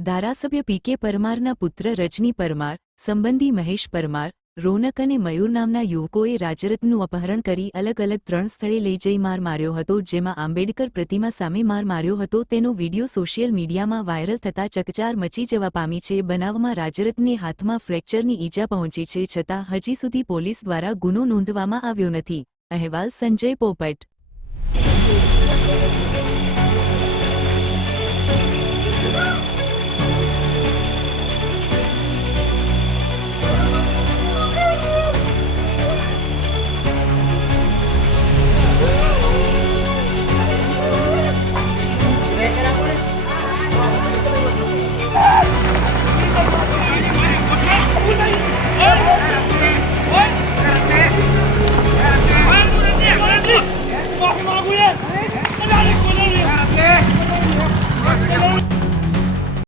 ધારાસભ્ય પી.કે. પરમારના પુત્ર રજની પરમાર, સંબંધી મહેશ પરમાર, રોનક અને મયુર નામના યુવકોએ રાજરાતનું અપહરણ કરી અલગ અલગ 3 સ્થળે લઈ જઈ માર માર્યો હતો, જેમાં આંબેડકર પ્રતિમા સામે માર માર્યો હતો તેનો વિડીયો સોશિયલ મીડિયામાં વાયરલ થતાં ચકચાર મચી જવા પામી છે. બનાવમાં રાજરાતને હાથમાં ફ્રેક્ચરની ઈજા પહોંચી છે, છતાં હજી સુધી પોલીસ દ્વારા ગુનો નોંધવામાં આવ્યો નથી. અહેવાલ સંજય પોપટ.